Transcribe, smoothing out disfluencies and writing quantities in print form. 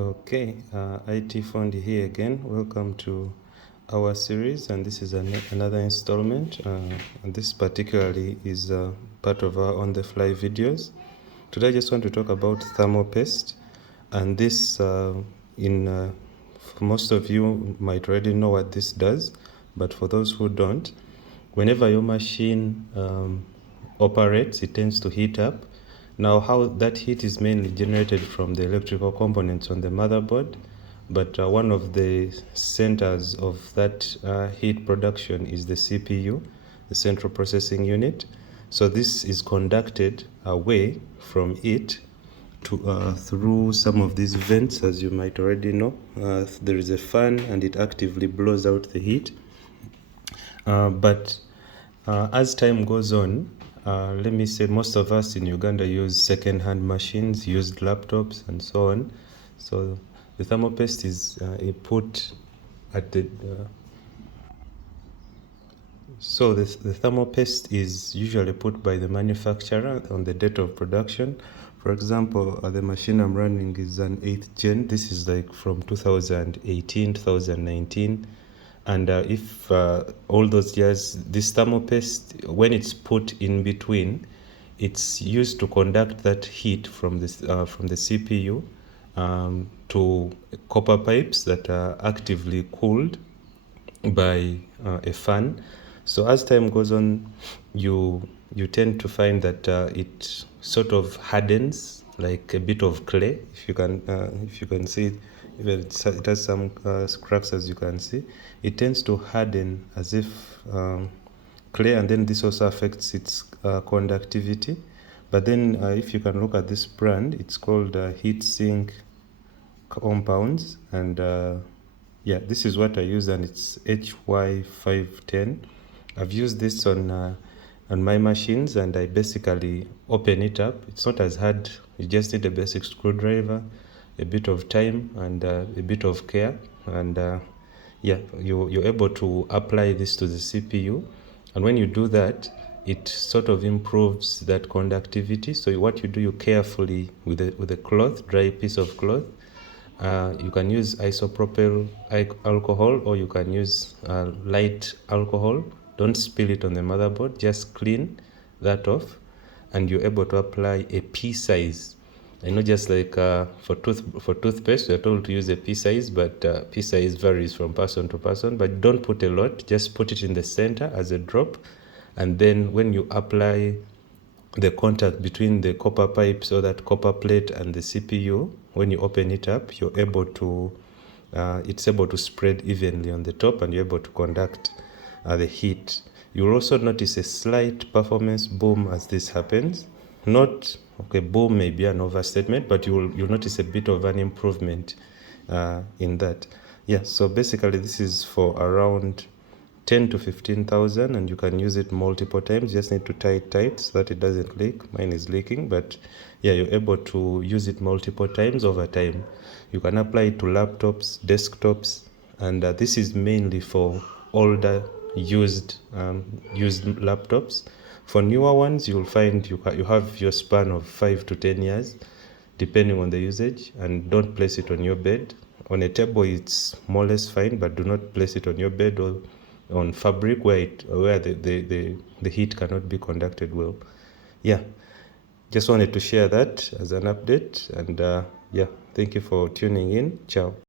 Okay, IT Fondi here again. Welcome to our series, and this is another installment. And this particularly is part of our on-the-fly videos. Today, I just want to talk about thermal paste, and this, for most of you might already know what this does, but for those who don't, whenever your machine operates, it tends to heat up. Now, how that heat is mainly generated from the electrical components on the motherboard, but one of the centers of that heat production is the CPU, the central processing unit. So this is conducted away from it to through some of these vents, as you might already know. There is a fan and it actively blows out the heat. But as time goes on, let me say most of us in Uganda use second-hand machines, used laptops, and so on. So the thermal paste is put at the so the thermal paste is usually put by the manufacturer on the date of production. For example, the machine I'm running is an 8th gen. This is like from 2018, 2019. And if all those years, this thermal paste, when it's put in between, it's used to conduct that heat from the CPU to copper pipes that are actively cooled by a fan. So as time goes on, you tend to find that it sort of hardens like a bit of clay. If you can see it, even it has some cracks, as you can see. It tends to harden as if clay, and then this also affects its conductivity. But then if you can look at this brand, it's called heat sink compounds, and yeah, this is what I use, and it's HY510. I've used this on my machines, and I basically open it up. It's not as hard. You just need a basic screwdriver, a bit of time, and a bit of care, and yeah, you're able to apply this to the CPU. And when you do that, it sort of improves that conductivity. So what you do, you carefully with a cloth, dry piece of cloth. You can use isopropyl alcohol, or you can use light alcohol. Don't spill it on the motherboard, just clean that off, and you're able to apply a pea size. I know, just like for toothpaste, we're told to use a pea size, but pea size varies from person to person. But don't put a lot, just put it in the center as a drop, and then when you apply the contact between the copper pipes, or that copper plate, and the CPU, when you open it up, you're able to it's able to spread evenly on the top, and you're able to conduct the heat. You'll also notice a slight performance boom as this happens. Not okay, boom may be an overstatement, but you'll notice a bit of an improvement in that. Yeah, so basically this is for around 10 to 15,000, and you can use it multiple times. You just need to tie it tight so that it doesn't leak. Mine is leaking, but yeah, you're able to use it multiple times over time. You can apply it to laptops, desktops, and this is mainly for older used laptops. For newer ones, you'll find you have your span of 5 to 10 years, depending on the usage. And don't place it on your bed. On a table, it's more or less fine, but do not place it on your bed or on fabric where the heat cannot be conducted well. Yeah, just wanted to share that as an update, and yeah, thank you for tuning in. Ciao.